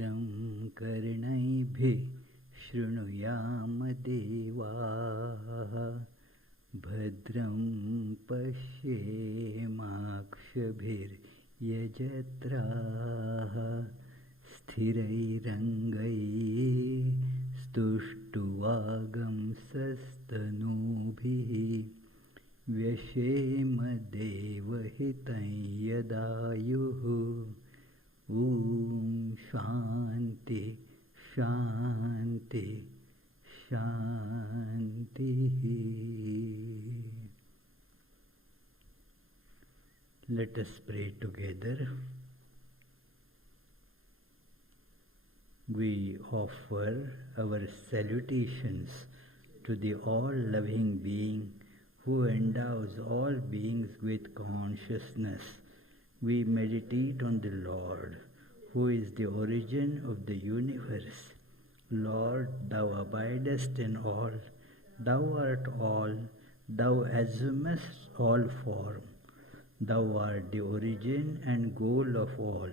भद्रं कर्णैभिः शृणुयाम देवाः भद्रं पश्येमाक्षभिर्यजत्राः स्थिरैरङ्गैस्तुष्टुवागंसस्तनूभिः व्यशेम देवहितं यदायुः ॐ शान्ति शान्ति शान्तिः. Let us pray together. We offer our salutations to the all-loving being who endows all beings with consciousness. We meditate on the Lord, who is the origin of the universe. Lord, thou abidest in all, thou art all, thou assumest all form. Thou art the origin and goal of all.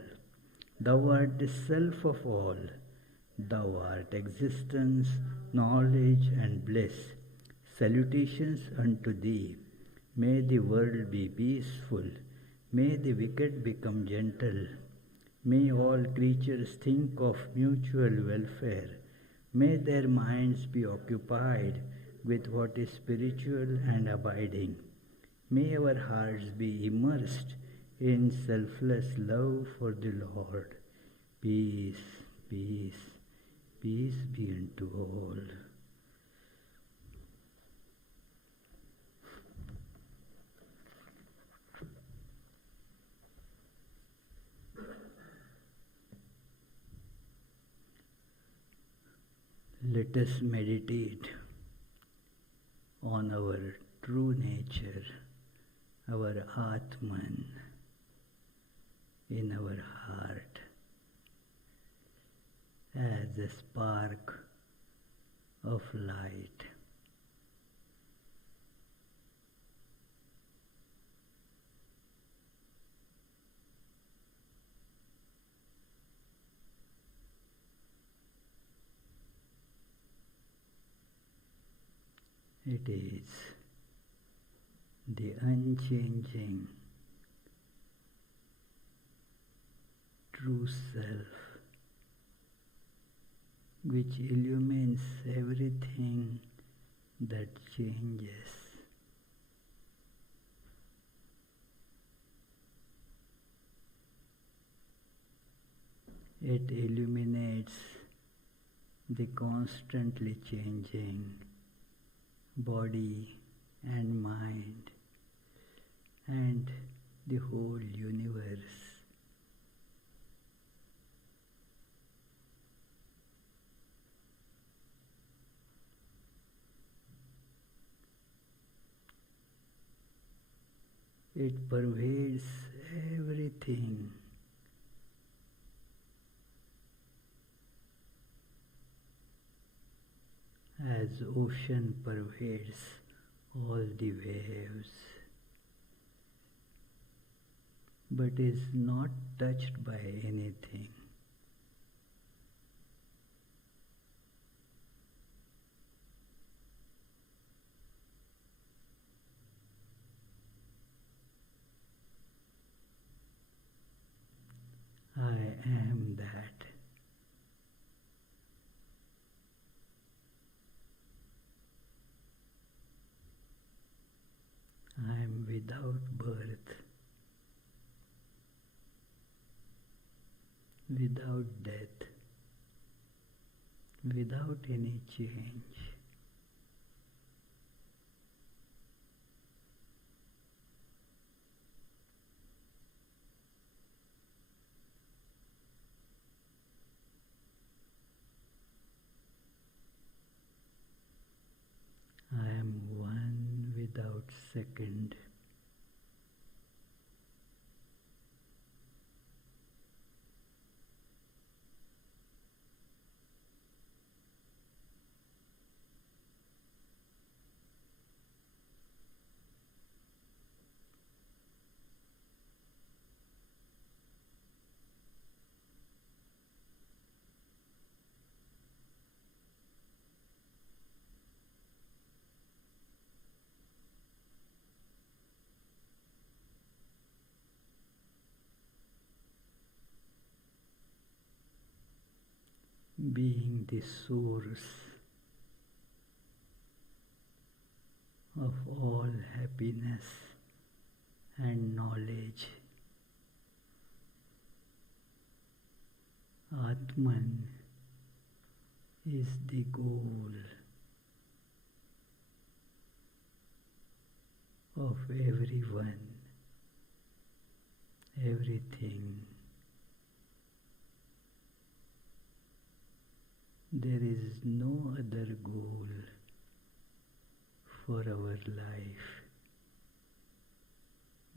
Thou art the self of all. Thou art existence, knowledge and bliss. Salutations unto thee. May the world be peaceful. May the wicked become gentle. May all creatures think of mutual welfare. May their minds be occupied with what is spiritual and abiding. May our hearts be immersed in selfless love for the Lord. Peace, peace, peace be unto all. Let us meditate on our true nature, our Atman in our heart as a spark of light. It is the unchanging true self which illumines everything that changes. It illuminates the constantly changing body and mind and the whole universe. It pervades everything. As ocean pervades all the waves, but is not touched by anything. I am that. I am without birth, without death, without any change. I am one without second. being the source of all happiness and knowledge. Atman is the goal of everyone, everything. There is no other goal for our life,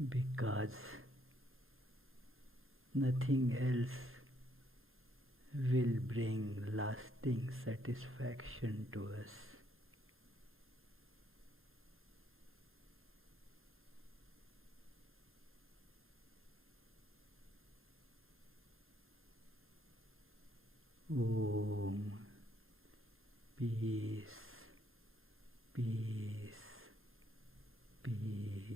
because nothing else will bring lasting satisfaction to us. Om. Peace, peace, peace.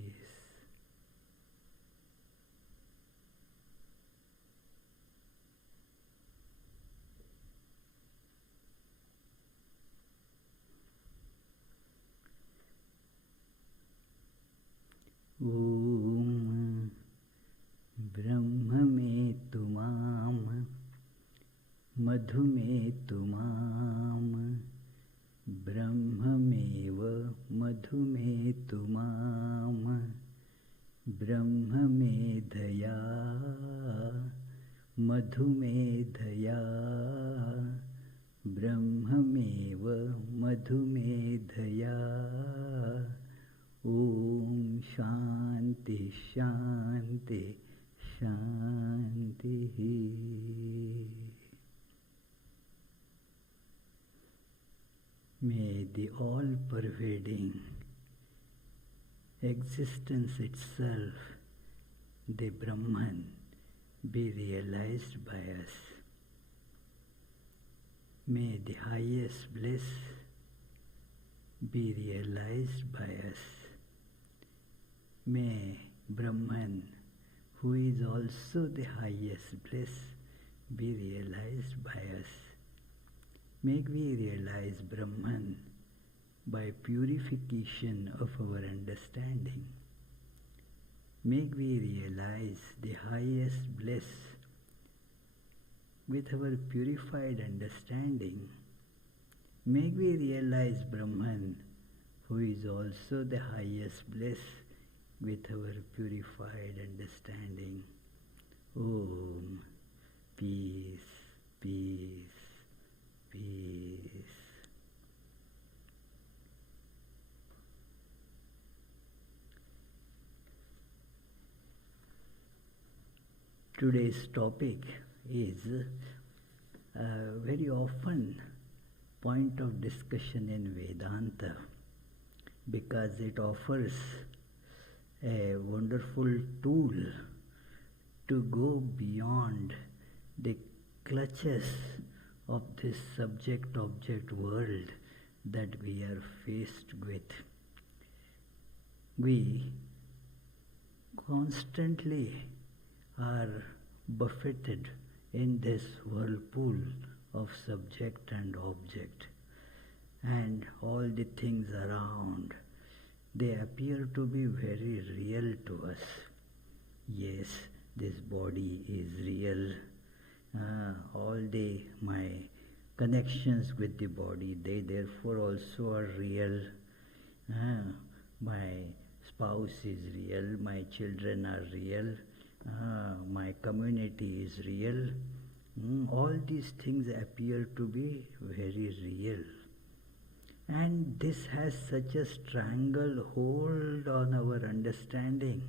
Om Brahma me tumam Madhu me tumam Brahmameva Madhu me tumam Brahma me dhaya Madhu me dhaya Brahmameva Madhu me dhaya. Om Shanti Shanti Shanti. May the all-pervading existence itself, the Brahman, be realized by us. May the highest bliss be realized by us. May Brahman, who is also the highest bliss, be realized by us. May we realize Brahman by purification of our understanding. May we realize the highest bliss with our purified understanding. May we realize Brahman, who is also the highest bliss, with our purified understanding. Om. Peace, peace, peace. Today's topic is very often point of discussion in Vedanta, because it offers a wonderful tool to go beyond the clutches of this subject-object world that we are faced with. We constantly are buffeted in this whirlpool of subject and object, and all the things around, they appear to be very real to us. Yes, this body is real. All my connections with the body, they therefore also are real. My spouse is real, my children are real, my community is real. All these things appear to be very real. And this has such a stranglehold on our understanding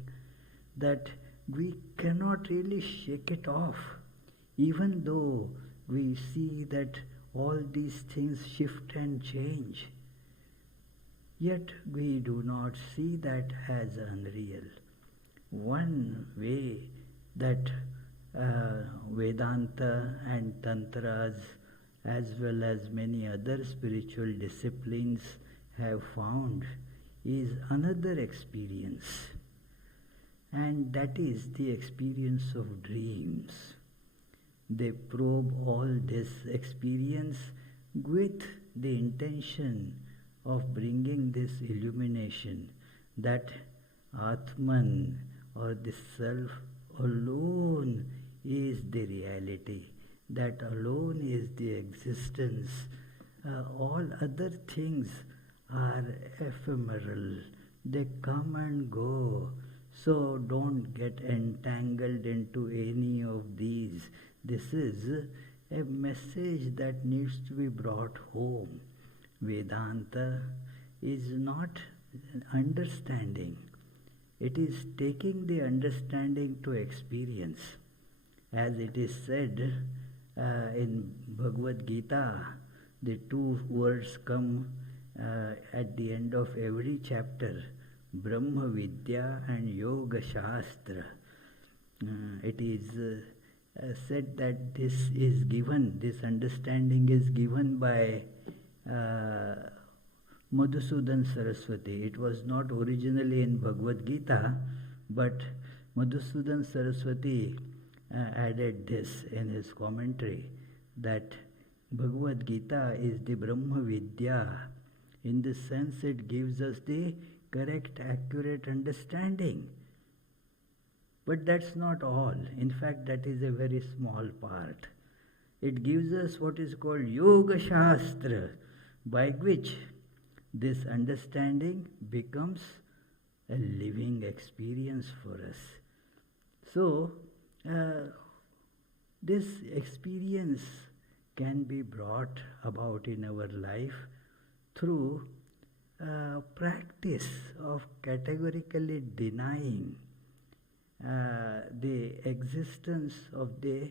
that we cannot really shake it off, even though we see that all these things shift and change. Yet we do not see that as unreal. One way that Vedanta and Tantras, as well as many other spiritual disciplines, have found is another experience, and that is the experience of dreams. They probe all this experience with the intention of bringing this illumination that Atman or the Self alone is the reality, that alone is the existence. All other things are ephemeral, they come and go. So don't get entangled into any of these. This is a message that needs to be brought home. Vedanta is not understanding. It is taking the understanding to experience. As it is said in Bhagavad Gita, the two words come at the end of every chapter, Brahma Vidya and Yoga Shastra. It is said that this is given, this understanding is given by Madhusudan Saraswati. It was not originally in Bhagavad Gita, but Madhusudan Saraswati added this in his commentary, that Bhagavad Gita is the Brahma Vidya. In this sense, it gives us the correct, accurate understanding. But that's not all. In fact, that is a very small part. It gives us what is called Yoga Shastra, by which this understanding becomes a living experience for us. So, this experience can be brought about in our life through practice of categorically denying the existence of the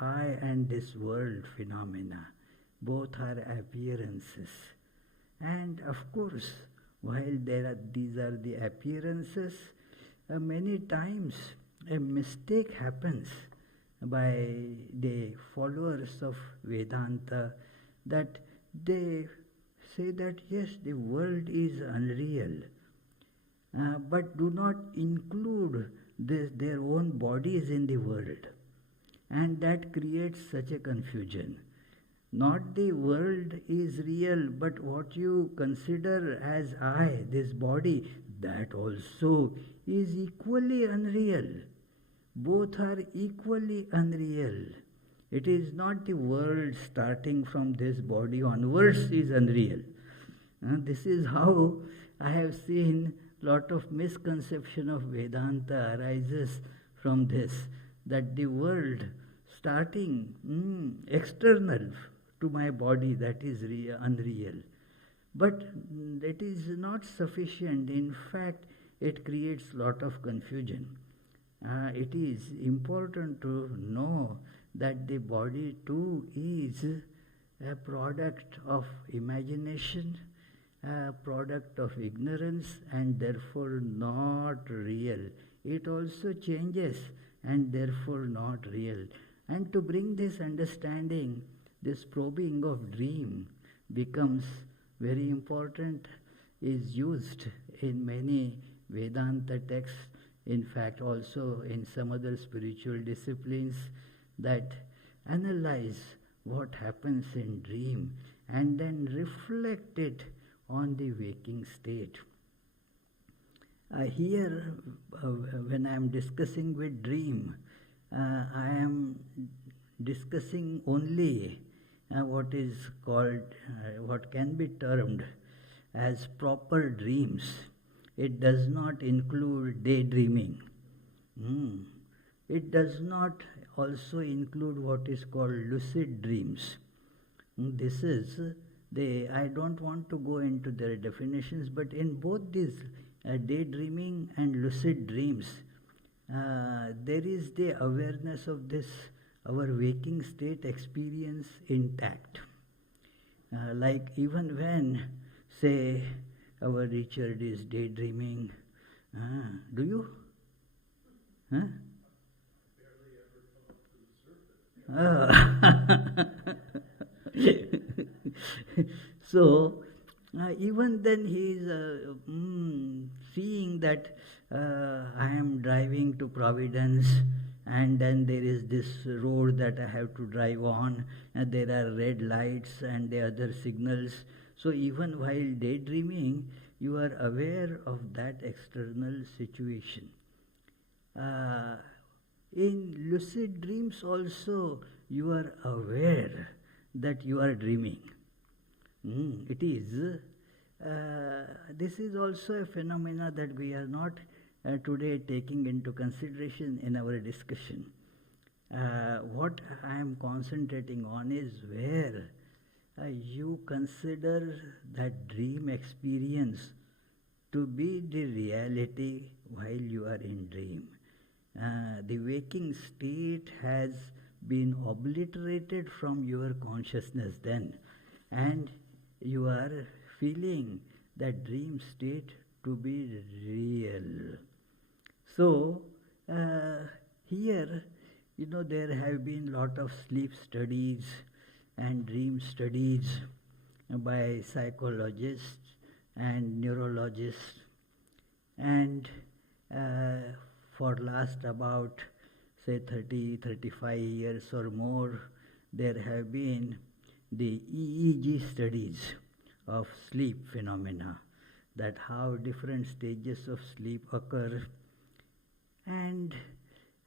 I and this world phenomena. Both are appearances. And of course, while these are the appearances, many times a mistake happens by the followers of Vedanta, that they say that yes, the world is unreal, but do not include their own bodies in the world. And that creates such a confusion. Not the world is real, but what you consider as I, this body, that also is equally unreal. Both are equally unreal. It is not the world starting from this body onwards is unreal. This is how I have seen lot of misconception of Vedanta arises from this, that the world starting external to my body, that is unreal. But it is not sufficient. In fact, it creates lot of confusion. It is important to know that the body too is a product of imagination, a product of ignorance, and therefore not real. It also changes and therefore not real. And to bring this understanding, this probing of dream becomes very important, is used in many Vedanta texts, in fact also in some other spiritual disciplines, that analyze what happens in dream and then reflect it on the waking state. Here, when I am discussing with dream, I am discussing only what is called, what can be termed as proper dreams. It does not include daydreaming. It does not also include what is called lucid dreams. This is I don't want to go into their definitions, but in both these daydreaming and lucid dreams, there is the awareness of this, our waking state experience intact. Like even when, say, our Richard is daydreaming, do you? Huh? So, even then he is seeing that I am driving to Providence and then there is this road that I have to drive on, and there are red lights and the other signals. So even while daydreaming, you are aware of that external situation. In lucid dreams also, you are aware that you are dreaming. It is. This is also a phenomena that we are not today taking into consideration in our discussion. What I am concentrating on is where you consider that dream experience to be the reality while you are in dream. The waking state has been obliterated from your consciousness then, and you are feeling that dream state to be real. So, here, there have been lot of sleep studies and dream studies by psychologists and neurologists, and for last about say 35 years or more, there have been the EEG studies of sleep phenomena, that how different stages of sleep occur, and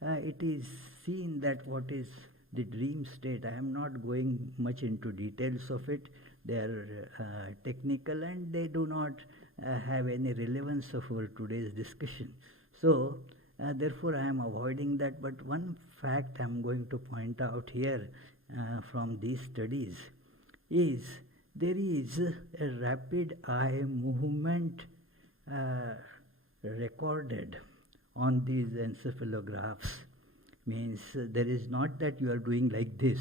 it is seen that what is the dream state. I am not going much into details of it. They are technical and they do not have any relevance of our today's discussion. So, therefore I am avoiding that. But one fact I am going to point out here from these studies is there is a rapid eye movement recorded on these encephalographs. Means there is not that you are doing like this.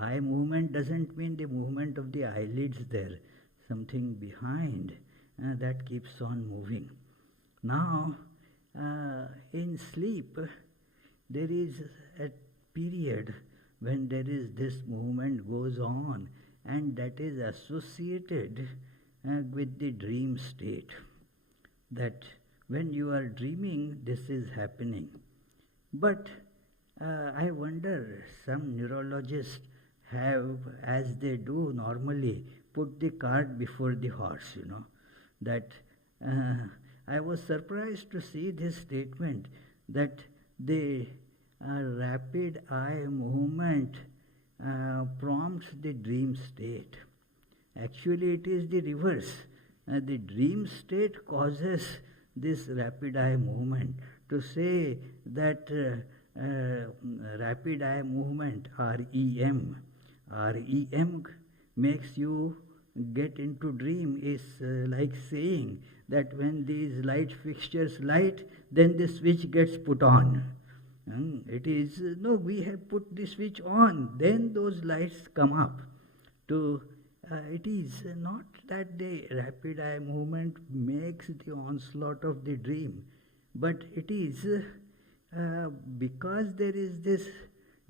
Eye movement doesn't mean the movement of the eyelids there. Something behind that keeps on moving. Now, in sleep, there is a period when there is this movement goes on, and that is associated with the dream state. That when you are dreaming, this is happening. But I wonder, some neurologists have, as they do normally, put the cart before the horse, that I was surprised to see this statement that the rapid eye movement prompts the dream state. Actually, it is the reverse. The dream state causes this rapid eye movement. To say that rapid eye movement, REM makes you get into dream is like saying that when these light fixtures light, then the switch gets put on. It is, no, we have put the switch on, then those lights come up. It is not that the rapid eye movement makes the onslaught of the dream, but it is because there is this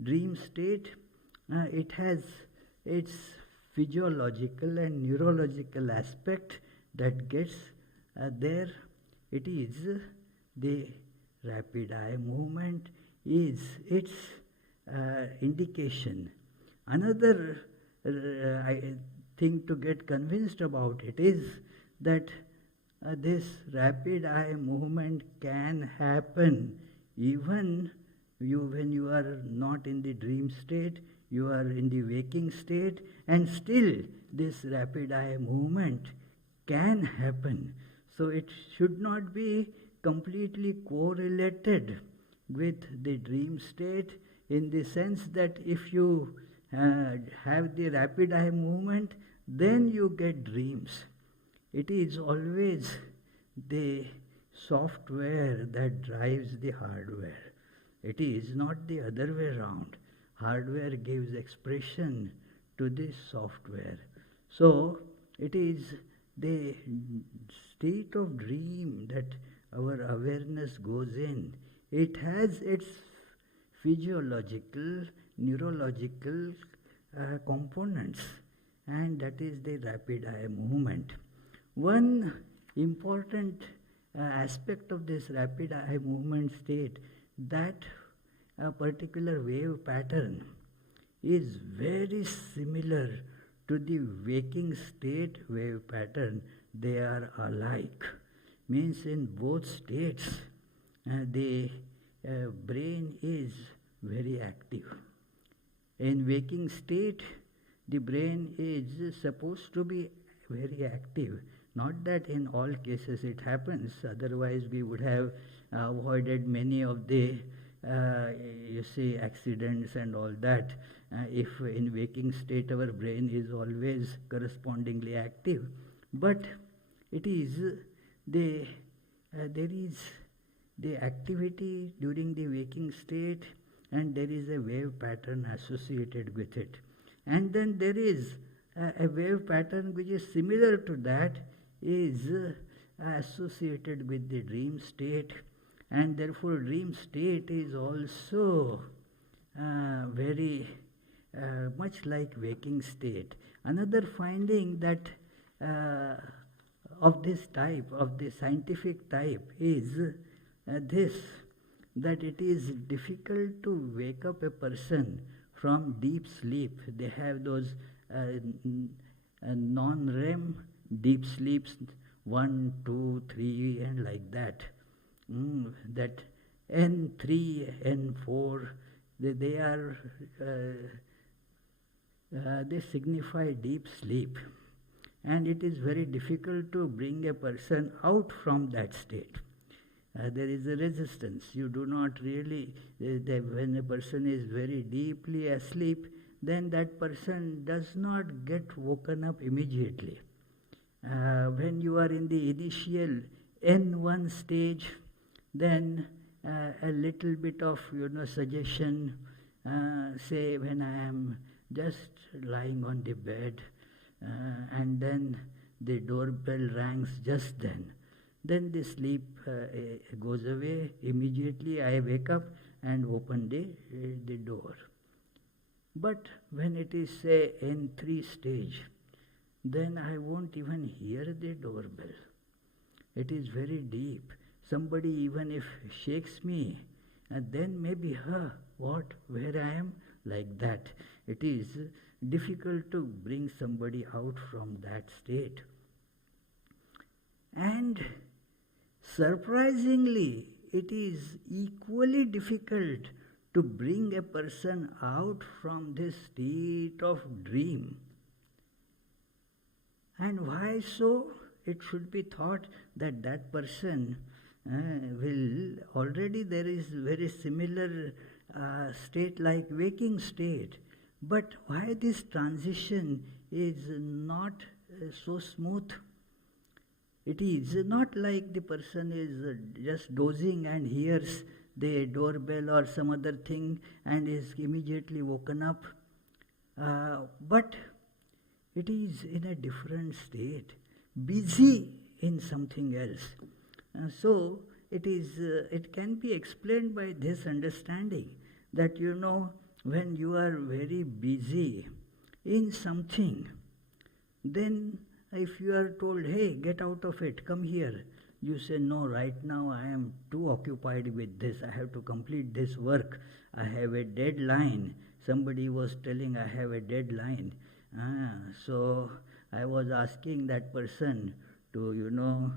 dream state, it has its physiological and neurological aspect that gets there. It is the rapid eye movement is its indication. Another thing to get convinced about it is that this rapid eye movement can happen even when you are not in the dream state, you are in the waking state, and still this rapid eye movement can happen. So it should not be completely correlated with the dream state, in the sense that if you have the rapid eye movement, then you get dreams. It is always the software that drives the hardware. It is not the other way around. Hardware gives expression to the software. So it is the state of dream that our awareness goes in. It has its physiological, neurological components, and that is the rapid eye movement. One important aspect of this rapid eye movement state, that a particular wave pattern is very similar to the waking state wave pattern. They are alike. Means in both states, the brain is very active. In waking state, the brain is supposed to be very active. Not that in all cases it happens, otherwise we would have avoided many of the accidents and all that. If in waking state our brain is always correspondingly active. But it is there is the activity during the waking state, and there is a wave pattern associated with it. And then there is a wave pattern which is similar to that, is associated with the dream state, and therefore dream state is also very much like waking state. Another finding that of this type, of the scientific type, is this, that it is difficult to wake up a person from deep sleep. They have those non-REM deep sleeps, 1, 2, 3, and like that. That N3, N4, they are they signify deep sleep, and it is very difficult to bring a person out from that state. There is a resistance. You do not really, when a person is very deeply asleep, then that person does not get woken up immediately. When you are in the initial N1 stage, then a little bit of suggestion, say when I am just lying on the bed, and then the doorbell rings just then the sleep goes away. Immediately I wake up and open the door. But when it is, say, N3 stage, then I won't even hear the doorbell. It is very deep. Somebody even if shakes me, and then maybe, what, where I am, like that. It is difficult to bring somebody out from that state. And surprisingly, it is equally difficult to bring a person out from this state of dream. And why so? It should be thought that that person will already, there is very similar state like waking state. But why this transition is not so smooth? It is not like the person is just dozing and hears the doorbell or some other thing and is immediately woken up. But it is in a different state, busy in something else. So it can be explained by this understanding that when you are very busy in something, then if you are told, hey, get out of it, come here, you say, no, right now I am too occupied with this, I have to complete this work, I have a deadline. Somebody was telling I have a deadline. So I was asking that person to,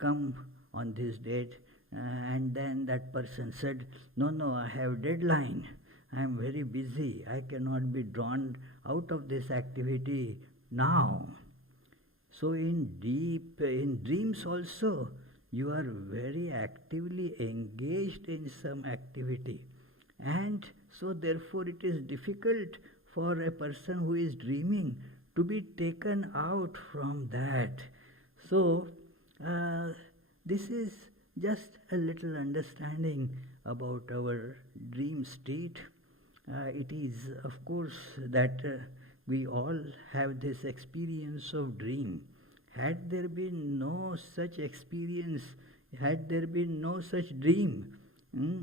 come on this date, and then that person said, no, I have deadline. I am very busy. I cannot be drawn out of this activity now. So in dreams also, you are very actively engaged in some activity. And so therefore it is difficult for a person who is dreaming to be taken out from that. So this is just a little understanding about our dream state. It is, of course, that we all have this experience of dream. Had there been no such experience, had there been no such dream,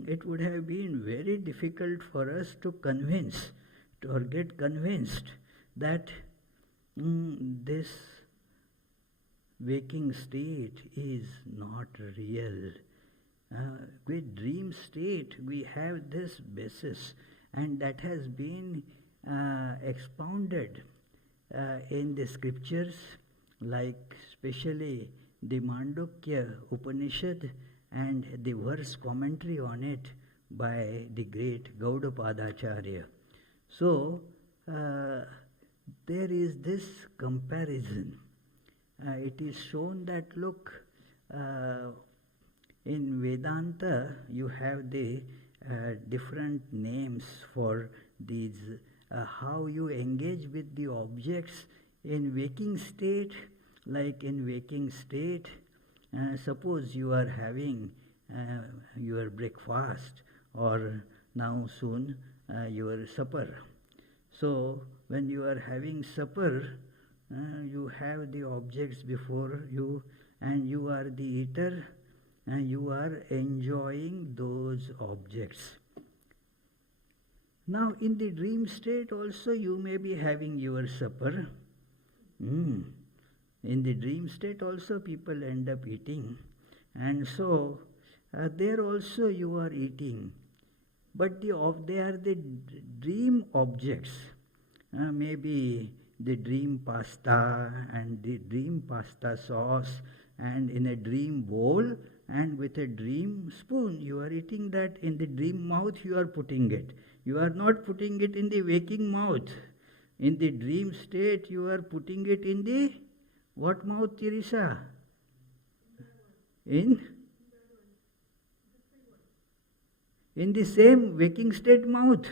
it would have been very difficult for us to convince or get convinced that this waking state is not real. with dream state we have this basis, and that has been expounded in the scriptures, like especially the Mandukya Upanishad and the verse commentary on it by the great Gaudapadacharya. So, there is this comparison. It is shown that, look, in Vedanta you have the different names for these, how you engage with the objects in waking state. Like in waking state, suppose you are having your breakfast, or now soon your supper. So when you are having supper, you have the objects before you, and you are the eater, and you are enjoying those objects. Now in the dream state also you may be having your supper. In the dream state also people end up eating, and so there also you are eating. But they are the dream objects. Maybe the dream pasta and the dream pasta sauce, and in a dream bowl and with a dream spoon you are eating that. In the dream mouth you are putting it. You are not putting it in the waking mouth. In the dream state you are putting it in the what mouth, Teresa? In the same waking state mouth.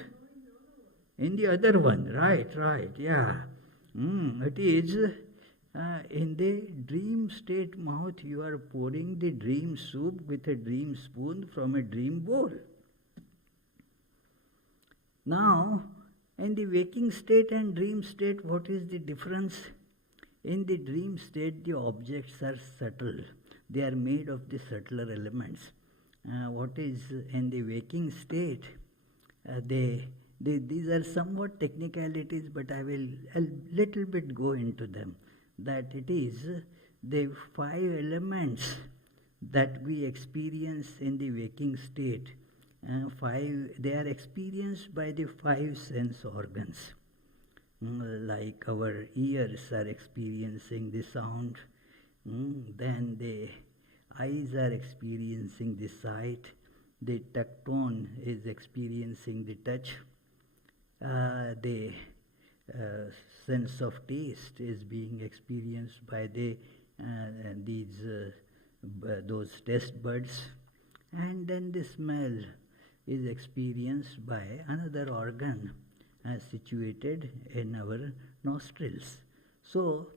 In the other one, right, yeah. It is in the dream state mouth you are pouring the dream soup with a dream spoon from a dream bowl. Now, in the waking state and dream state, what is the difference? In the dream state, the objects are subtle. They are made of the subtler elements. What is in the waking state? These are somewhat technicalities, but I will a little bit go into them. That it is the 5 elements that we experience in the waking state. They are experienced by the 5 sense organs. Like our ears are experiencing the sound, then the eyes are experiencing the sight, the tactone is experiencing the touch, the sense of taste is being experienced by those taste buds, and then the smell is experienced by another organ situated in our nostrils. So,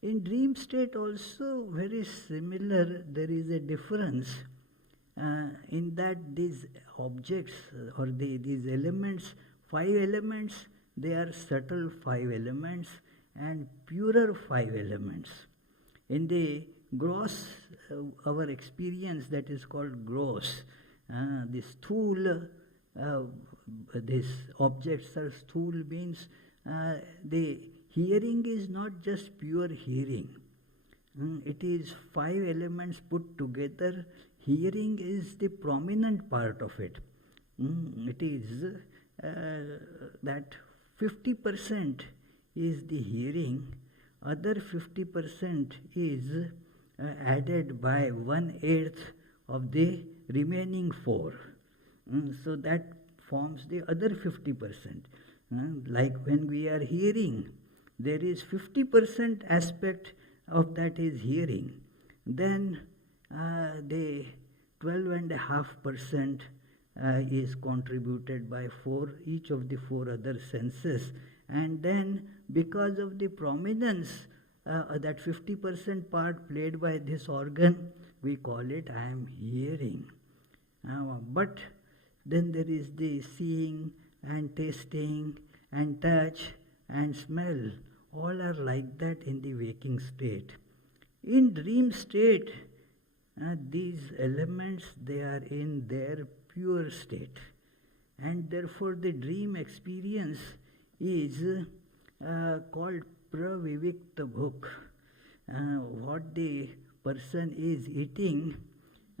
in dream state also very similar. There is a difference in that these objects or these elements, 5 elements, they are subtle 5 elements and purer 5 elements. In the gross, our experience that is called gross, the sthula, these objects are sthul, means the hearing is not just pure hearing. It is 5 elements put together. Hearing is the prominent part of it. It is that 50% is the hearing, other 50% is added by 1/8 of the remaining 4. So that forms the other 50%. Like when we are hearing, there is 50% aspect of that is hearing. Then the 12.5% is contributed by each of the 4 other senses. And then because of the prominence, that 50% part played by this organ, we call it I am hearing. But then there is the seeing and tasting and touch and smell. All are like that in the waking state. In dream state, these elements, they are in their pure state. And therefore the dream experience is called pravivikta bhuk. What the person is eating,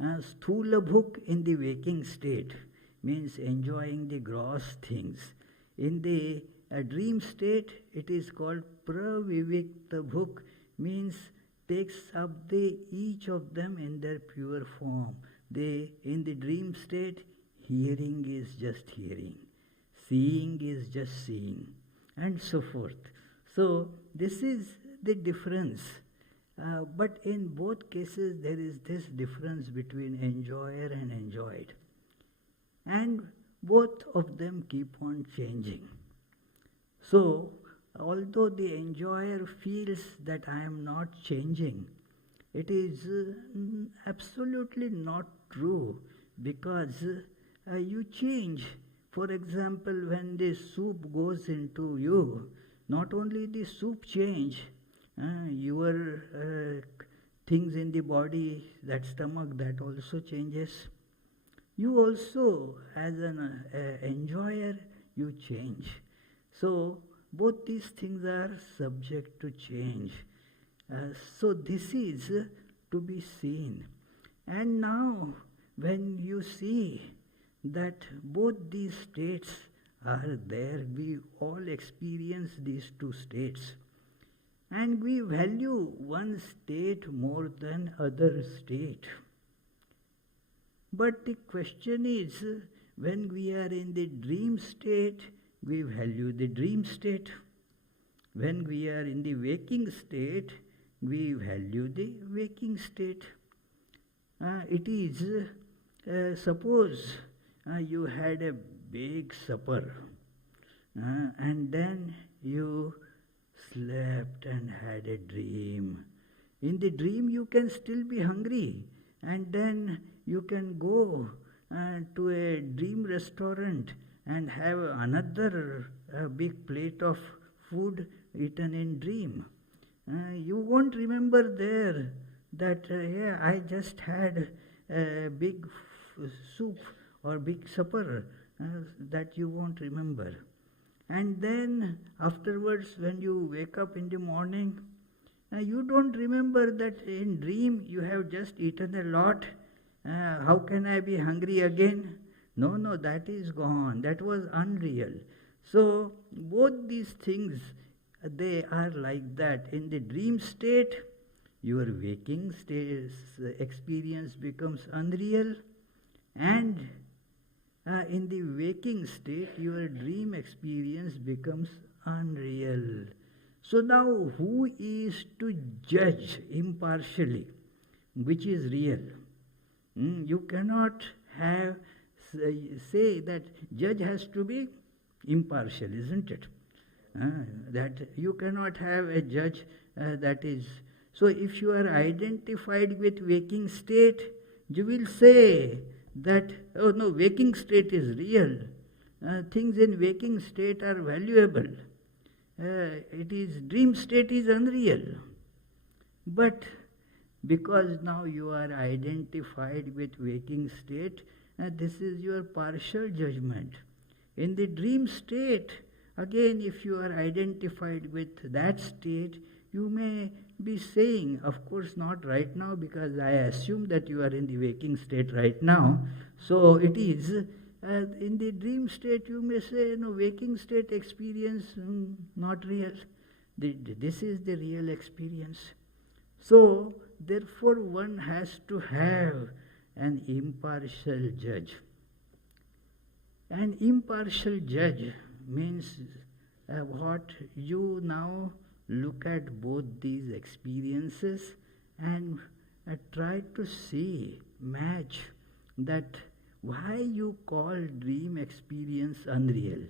Sthula bhuk in the waking state means enjoying the gross things. In the dream state, it is called pravivikta bhuk, means takes up each of them in their pure form. In the dream state, hearing is just hearing, seeing is just seeing, and so forth. So this is the difference. But in both cases, there is this difference between enjoyer and enjoyed. And both of them keep on changing. So, although the enjoyer feels that I am not changing, it is absolutely not true, because you change. For example, when the soup goes into you, not only the soup change, your things in the body, that stomach, that also changes. You also, as an enjoyer, you change. So both these things are subject to change. So this is to be seen. And now when you see that both these states are there, we all experience these two states. And we value one state more than other state. But the question is, when we are in the dream state, we value the dream state. When we are in the waking state, we value the waking state. It is, suppose you had a big supper, and then you slept and had a dream. In the dream you can still be hungry, and then you can go to a dream restaurant and have another big plate of food eaten in dream. You won't remember there that, I just had a big soup or big supper, that you won't remember. And then afterwards, when you wake up in the morning, you don't remember that in dream you have just eaten a lot. How can I be hungry again? No, that is gone. That was unreal. So both these things, they are like that. In the dream state, your waking state experience becomes unreal, and in the waking state, your dream experience becomes unreal. So now, who is to judge impartially which is real? You cannot say that judge has to be impartial, isn't it? That you cannot have a judge that is. So if you are identified with waking state, you will say that, oh no, waking state is real. Things in waking state are valuable. It is dream state is unreal. But because now you are identified with waking state, this is your partial judgment. In the dream state, again, if you are identified with that state, you may be saying, of course not right now, because I assume that you are in the waking state right now. So it is, in the dream state you may say, no, waking state experience, not real. This is the real experience. So therefore one has to have an impartial judge. An impartial judge means what you now look at both these experiences and try to see, match that why you call dream experience unreal.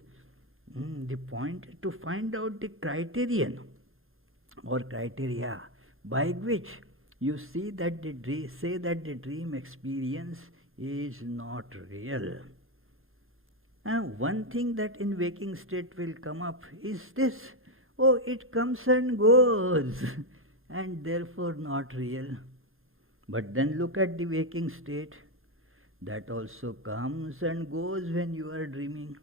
The point to find out the criterion or criteria by which you see that say that the dream experience is not real. One thing that in waking state will come up is this: oh, it comes and goes, and therefore not real. But then look at the waking state. That also comes and goes when you are dreaming.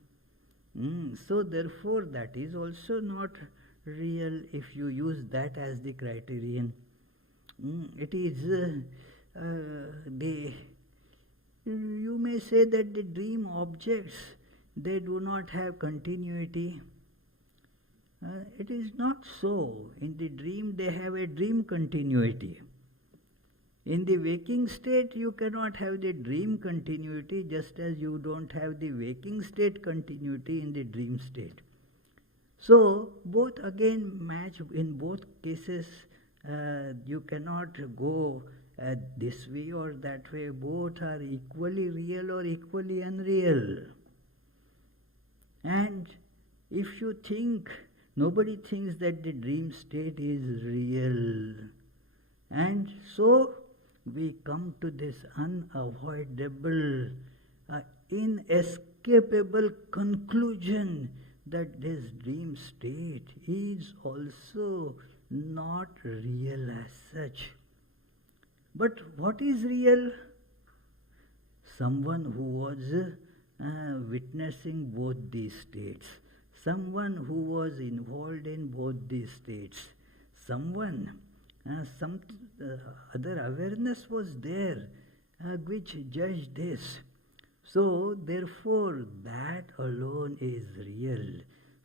So therefore that is also not real if you use that as the criterion. It is the You may say that the dream objects, they do not have continuity. It is not so. In the dream, they have a dream continuity. In the waking state, you cannot have the dream continuity, just as you don't have the waking state continuity in the dream state. So, both again match. In both cases, you cannot go this way or that way. Both are equally real or equally unreal. And if you think, nobody thinks that the dream state is real. And so, we come to this unavoidable, inescapable conclusion that this dream state is also not real as such. But what is real? Someone who was witnessing both these states, someone who was involved in both these states, someone, some other awareness was there which judged this. So, therefore, that alone is real.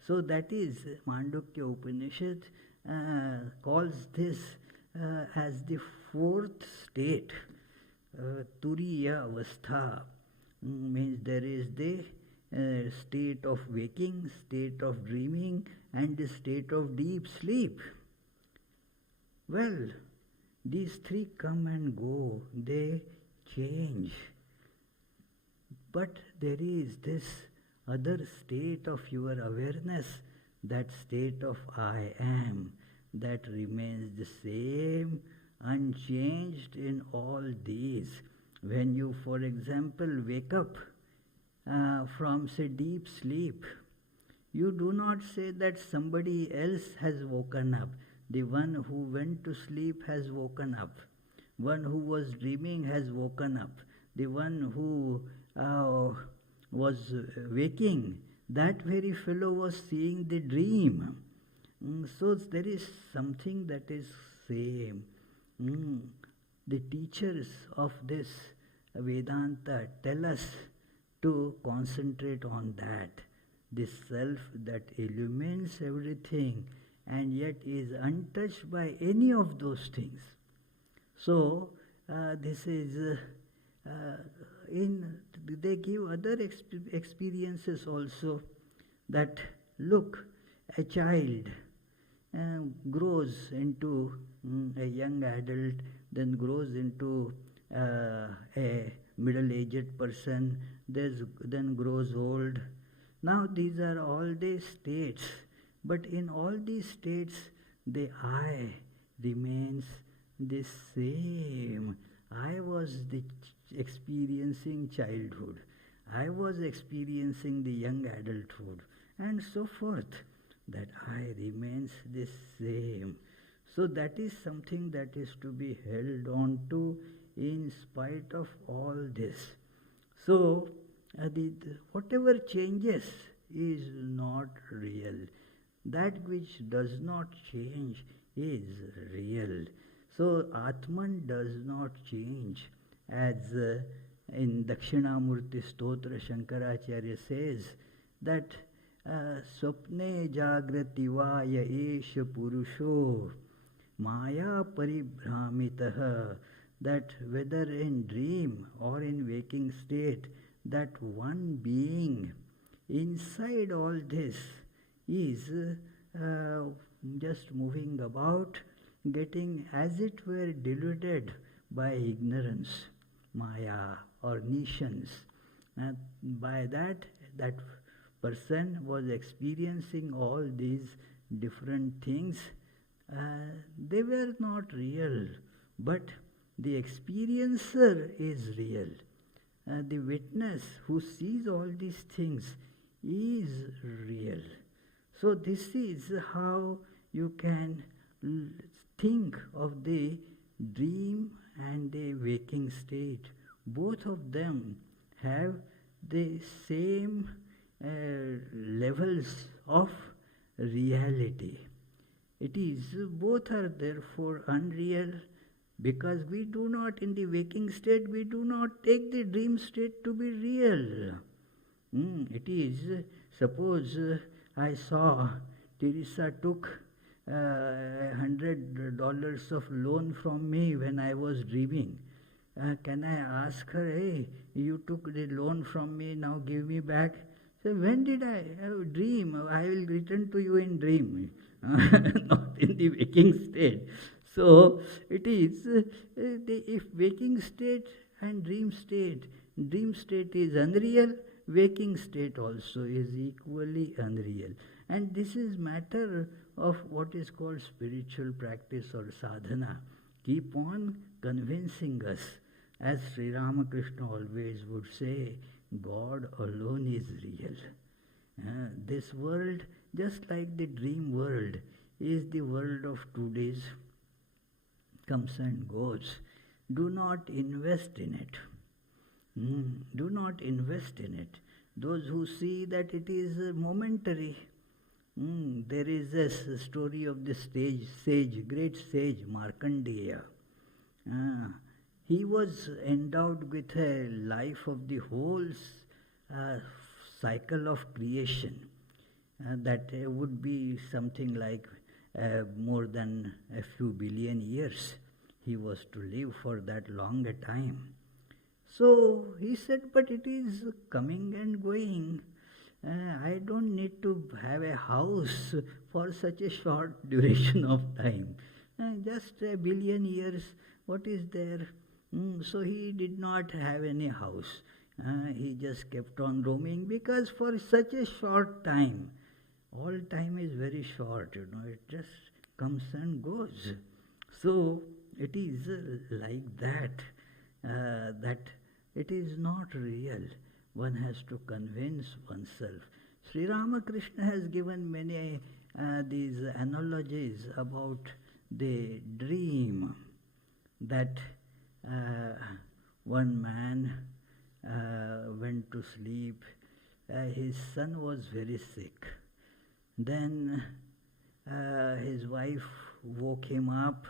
So, that is, Mandukya Upanishad calls this as the fourth state, Turiya Avastha, means there is the state of waking, state of dreaming, and the state of deep sleep. Well, these three come and go, they change. But there is this other state of your awareness, that state of I am, that remains the same, unchanged in all these. When you, for example, wake up from, say, deep sleep, you do not say that somebody else has woken up. The one who went to sleep has woken up. One who was dreaming has woken up. The one who was waking, that very fellow was seeing the dream. So there is something that is same. The teachers of this Vedanta tell us to concentrate on that. The self that illumines everything and yet is untouched by any of those things. So this is they give other experiences also, that look, a child grows into a young adult, then grows into a middle-aged person, then grows old. Now these are all the states, but in all these states the I remains the same. I was experiencing childhood, I was experiencing the young adulthood, and so forth. That I remains the same. So that is something that is to be held on to in spite of all this. So whatever changes is not real. That which does not change is real. So Atman does not change, as in Dakshinamurti Stotra Shankaracharya says that Swapne Jagrati Vaya Esha Purusho Maya Paribhramitaha, that whether in dream or in waking state, that one being inside all this is just moving about, getting as it were deluded by ignorance, Maya or nishanas. By that person was experiencing all these different things. They were not real, but the experiencer is real. The witness who sees all these things is real. So this is how you can think of the dream and the waking state. Both of them have the same levels of reality. It is, both are therefore unreal. Because we do not, in the waking state, we do not take the dream state to be real. It is, suppose I saw Teresa took $100 of loan from me when I was dreaming. Can I ask her, hey, you took the loan from me, now give me back? So when did I dream? I will return to you in dream, not in the waking state. So it is, if waking state and dream state is unreal, waking state also is equally unreal. And this is matter of what is called spiritual practice or sadhana. Keep on convincing us. As Sri Ramakrishna always would say, God alone is real. This world, just like the dream world, is the world of 2 days, comes and goes. Do not invest in it. Do not invest in it. Those who see that it is momentary. There is this story of the great sage Markandeya. He was endowed with a life of the whole cycle of creation. That would be something like more than a few billion years. He was to live for that long a time. So he said, but it is coming and going. I don't need to have a house for such a short duration of time. Just a billion years, what is there? So he did not have any house. He just kept on roaming, because for such a short time, all time is very short, it just comes and goes. So it is like that, that it is not real. One has to convince oneself. Sri Ramakrishna has given many these analogies about the dream, that one man went to sleep. His son was very sick. Then his wife woke him up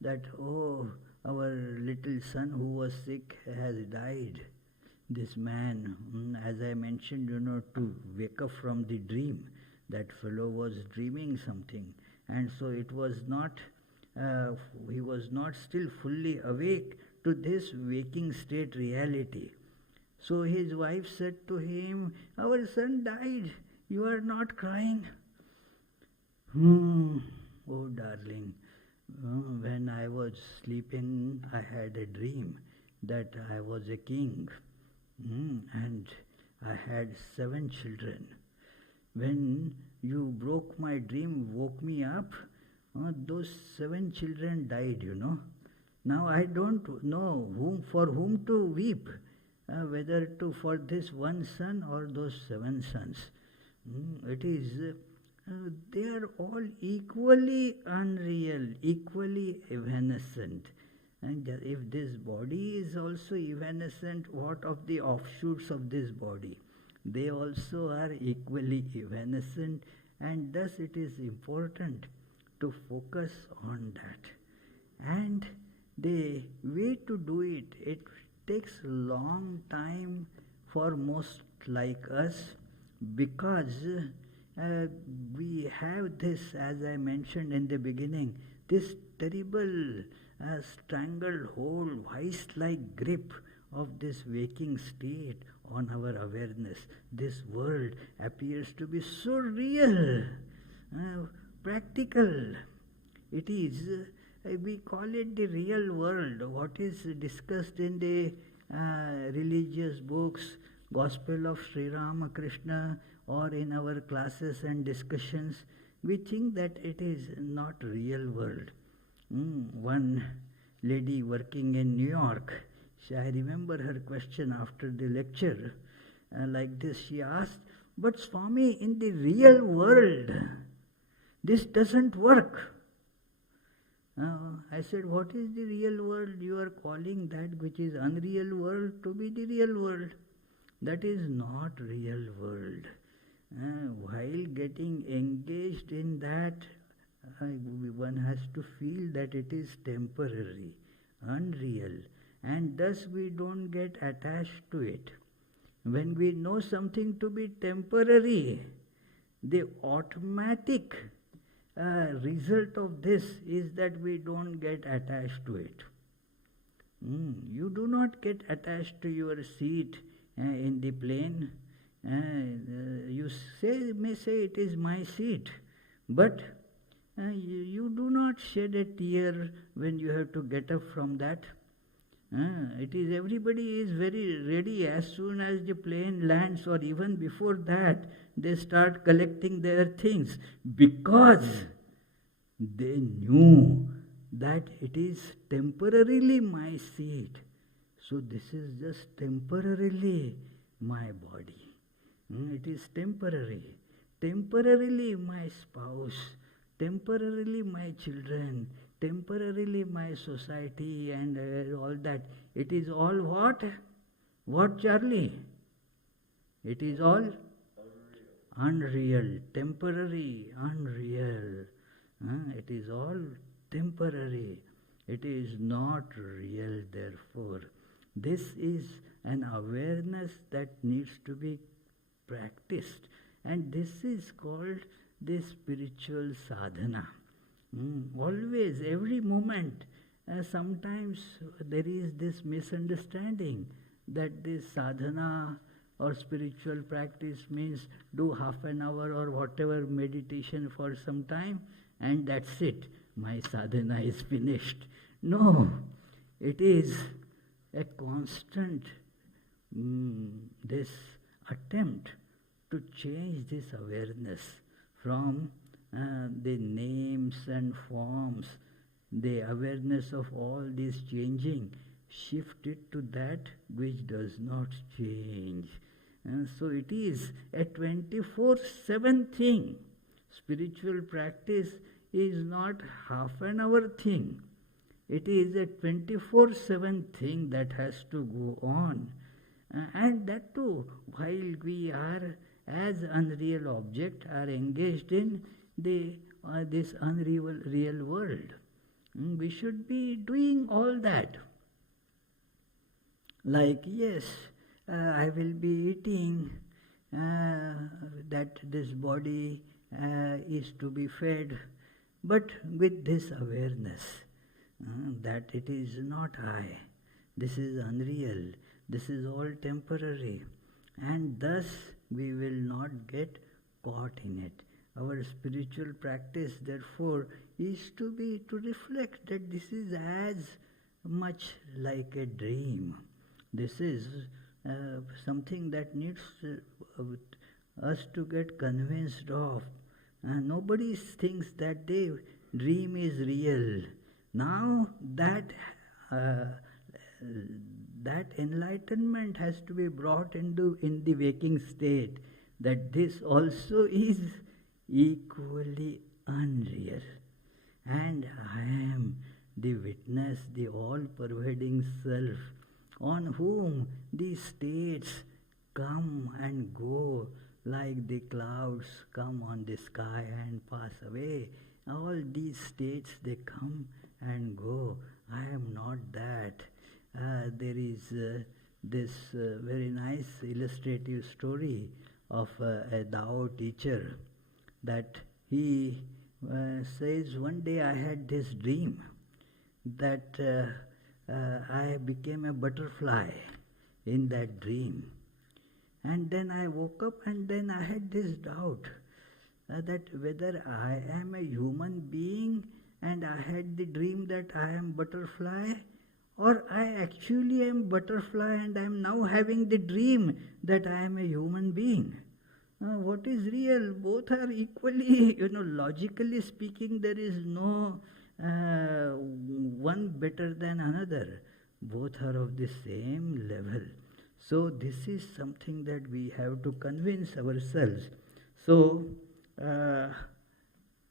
that, oh, our little son who was sick has died. This man, as I mentioned, to wake up from the dream, that fellow was dreaming something. And so it was not, he was not still fully awake to this waking state reality. So his wife said to him, our son died, you are not crying. Oh darling, when I was sleeping, I had a dream that I was a king, and I had 7 children. When you broke my dream, woke me up, those 7 children died, Now I don't know for whom to weep, whether for this one son or those 7 sons. It is, they are all equally unreal, equally evanescent. And if this body is also evanescent, what of the offshoots of this body? They also are equally evanescent, and thus it is important to focus on that. And the way to do it, it takes a long time for most like us, because we have this, as I mentioned in the beginning, this terrible stranglehold, vice-like grip of this waking state on our awareness. This world appears to be so real, practical. It is, we call it the real world. What is discussed in the religious books, Gospel of Sri Ramakrishna, or in our classes and discussions, we think that it is not real world. One lady working in New York, I remember her question after the lecture, like this, she asked, but Swami, in the real world, this doesn't work. I said, what is the real world? You are calling that which is unreal world to be the real world. That is not real world. While getting engaged in that, one has to feel that it is temporary. unreal, and thus we don't get attached to it. When we know something to be temporary, the automatic result of this is that we don't get attached to it. You do not get attached to your seat in the plane. You may say it is my seat, but you do not shed a tear when you have to get up from that. Everybody is very ready. As soon as the plane lands, or even before that, they start collecting their things, because they knew that it is temporarily my seat. So this is just temporarily my body. It is temporary. Temporarily my spouse, temporarily my children, temporarily my society, and all that. It is all what? What, Charlie? It is all unreal, temporary, unreal. It is all temporary. It is not real, therefore. This is an awareness that needs to be practiced, and this is called the spiritual sadhana. Always, every moment, sometimes there is this misunderstanding that this sadhana or spiritual practice means do half an hour or whatever meditation for some time and that's it, my sadhana is finished. No, it is a constant this attempt to change this awareness from the names and forms, the awareness of all this changing, shift it to that which does not change. And so it is a 24/7 thing. Spiritual practice is not half an hour thing. It is a 24/7 thing that has to go on. And that too, while we are as unreal object are engaged in this unreal real world. We should be doing all that. Like, yes, I will be eating, that this body is to be fed, but with this awareness that it is not I, this is unreal, this is all temporary, and thus we will not get caught in it. Our spiritual practice, therefore, is to reflect that this is as much like a dream. This is something that needs us to get convinced of. Nobody thinks that the dream is real. Now that enlightenment has to be brought in the waking state, that this also is equally unreal. And I am the witness, the all-pervading self, on whom these states come and go like the clouds come on the sky and pass away. All these states, they come and go. I am not that. There is this very nice illustrative story of a Tao teacher, that he says, one day I had this dream that I became a butterfly in that dream. And then I woke up and then I had this doubt that whether I am a human being and I had the dream that I am butterfly, or I actually am butterfly and I am now having the dream that I am a human being. What is real? Both are equally, logically speaking, there is no one better than another. Both are of the same level. So this is something that we have to convince ourselves. So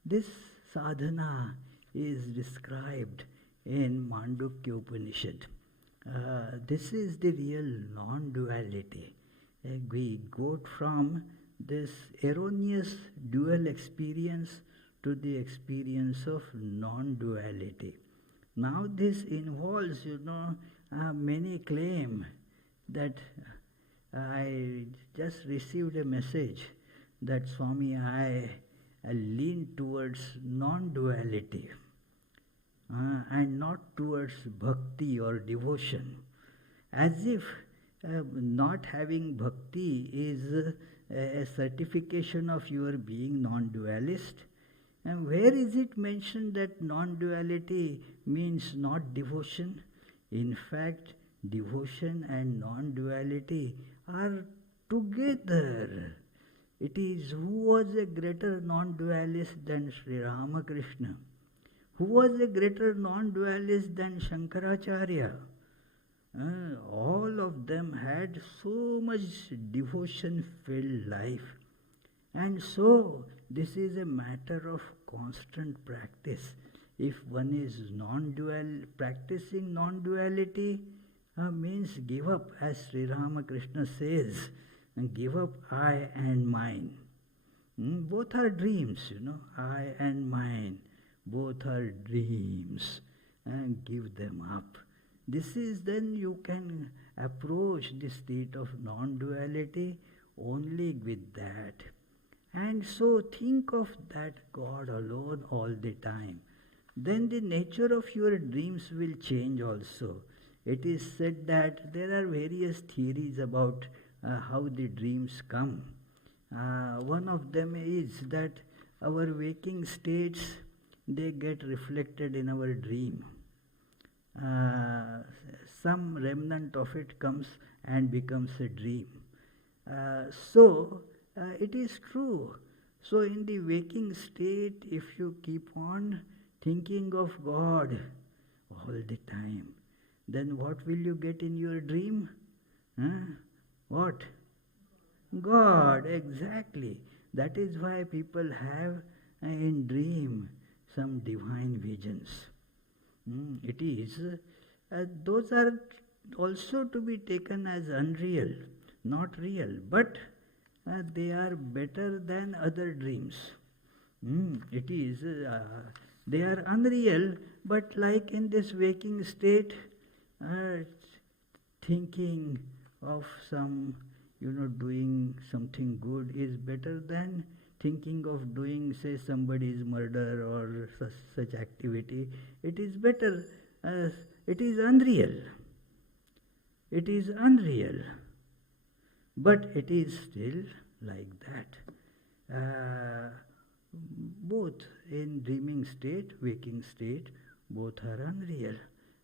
this sadhana is described in Mandukya Upanishad. This is the real non-duality. We go from this erroneous dual experience to the experience of non-duality. Now this involves, many claim that I just received a message that Swami, I lean towards non-duality and not towards bhakti or devotion. As if not having bhakti is a certification of your being non-dualist. And where is it mentioned that non-duality means not devotion? In fact, devotion and non-duality are together. It is who was a greater non-dualist than Sri Ramakrishna? Who was a greater non-dualist than Shankaracharya? All of them had so much devotion-filled life. And so, this is a matter of constant practice. If one is practicing non-duality, means give up, as Sri Ramakrishna says, give up I and mine. Both are dreams, I and mine. Both are dreams. And give them up. This is then you can approach the state of non-duality only with that. And so think of that God alone all the time. Then the nature of your dreams will change also. It is said that there are various theories about how the dreams come. One of them is that our waking states, they get reflected in our dream. Some remnant of it comes and becomes a dream. So it is true. So in the waking state, if you keep on thinking of God all the time, then what will you get in your dream? What? God, exactly. That is why people have in dream some divine visions. It is, those are also to be taken as unreal, not real, but they are better than other dreams. It is, they are unreal, but like in this waking state, thinking of some, doing something good is better than thinking of doing, say, somebody's murder or such activity. It is better. It is unreal. It is unreal. But it is still like that. Both in dreaming state, waking state, both are unreal.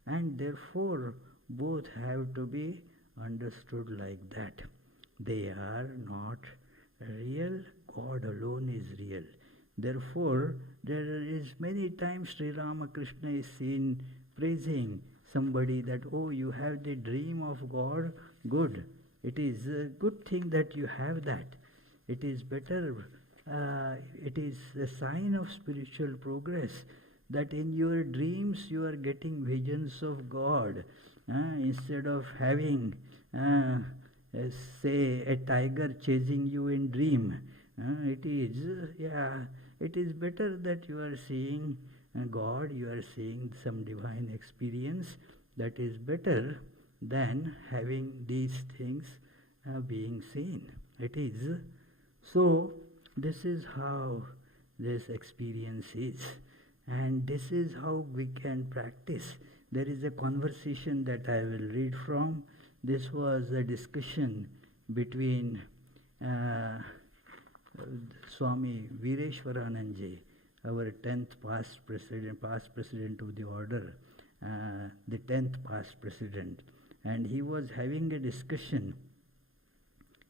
And therefore, both have to be understood like that. They are not real. God alone is real. Therefore, there is many times Sri Ramakrishna is seen praising somebody that, oh, you have the dream of God, good. It is a good thing that you have that. It is better, it is a sign of spiritual progress that in your dreams you are getting visions of God instead of having, say, a tiger chasing you in dream. It is better that you are seeing God, you are seeing some divine experience. That is better than having these things being seen. It is. So, this is how this experience is. And this is how we can practice. There is a conversation that I will read from. This was a discussion between Swami Vireshwaranandji, our 10th past president of the order, the 10th past president. And he was having a discussion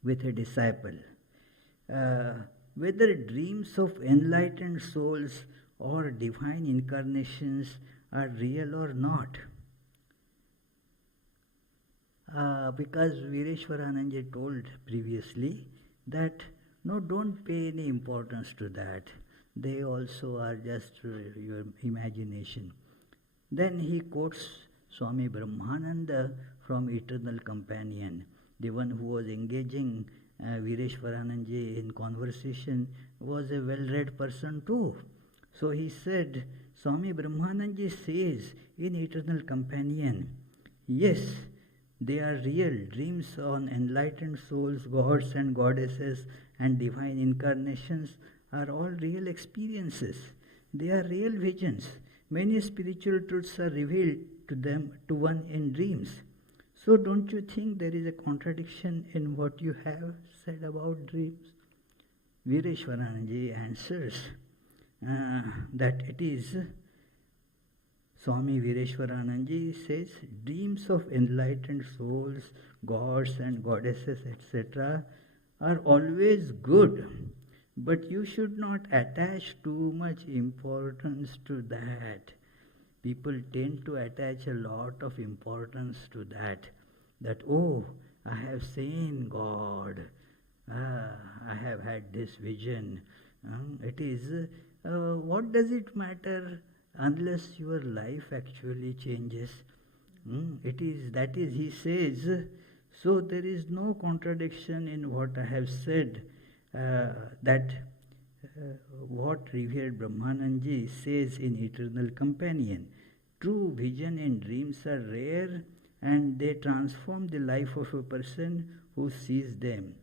with a disciple whether dreams of enlightened souls or divine incarnations are real or not. Because Vireshwaranandji told previously that no, don't pay any importance to that. They also are just your imagination. Then he quotes Swami Brahmananda from Eternal Companion. The one who was engaging Vireshwaranandji in conversation was a well-read person too. So he said, Swami Brahmananda says in Eternal Companion, yes, they are real dreams on enlightened souls, gods and goddesses and divine incarnations are all real experiences. They are real visions. Many spiritual truths are revealed to one in dreams. So don't you think there is a contradiction in what you have said about dreams? Vireshwarananji answers that it is, Swami Vireshwarananji says, dreams of enlightened souls, gods and goddesses, etc. are always good, but you should not attach too much importance to that. People tend to attach a lot of importance to that, oh, I have seen God, I have had this vision. It is, what does it matter unless your life actually changes? That is, he says, so there is no contradiction in what I have said, what revered Brahmananji says in Eternal Companion. True vision and dreams are rare and they transform the life of a person who sees them.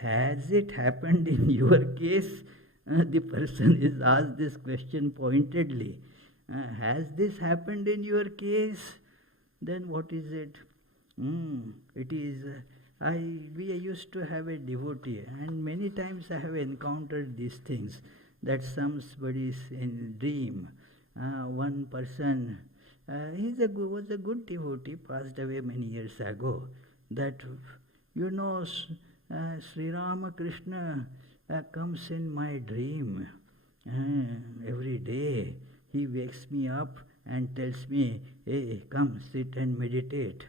Has it happened in your case? The person is asked this question pointedly. Has this happened in your case? Then what is it? It is, we used to have a devotee, and many times I have encountered these things, that somebody is in dream. One person, was a good devotee, passed away many years ago, that, Sri Ramakrishna comes in my dream every day. He wakes me up and tells me, hey, come sit and meditate.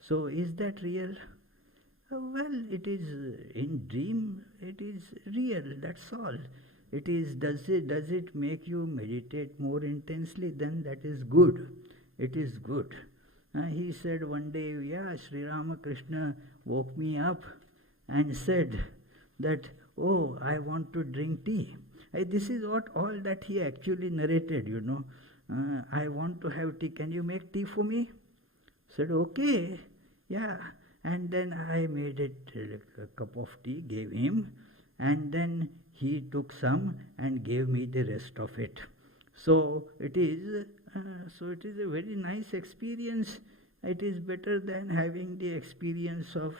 So is that real? Well, it is in dream, it is real, that's all. It is, does it make you meditate more intensely? Then that is good. It is good. He said one day, Sri Ramakrishna woke me up and said that, oh, I want to drink tea. This is what all that he actually narrated, I want to have tea. Can you make tea for me? Said, okay, yeah. And then I made it a cup of tea, gave him, and then he took some and gave me the rest of it. So it is a very nice experience. It is better than having the experience of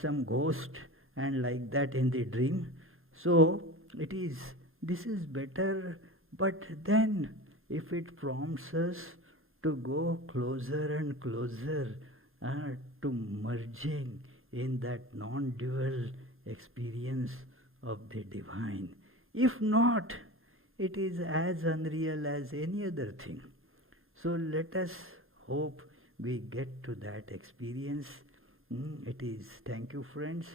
some ghost and like that in the dream. So this is better, but then if it prompts us to go closer and closer to merging in that non-dual experience of the divine. If not, it is as unreal as any other thing. So let us hope we get to that experience. It is, thank you friends,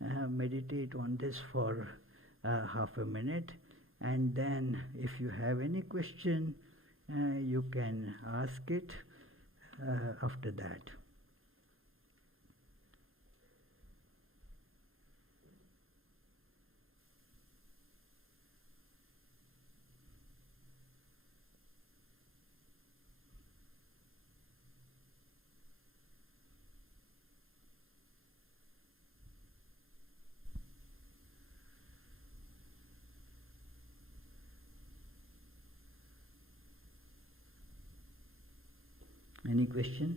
meditate on this for half a minute, and then if you have any question, you can ask it after that. Any question?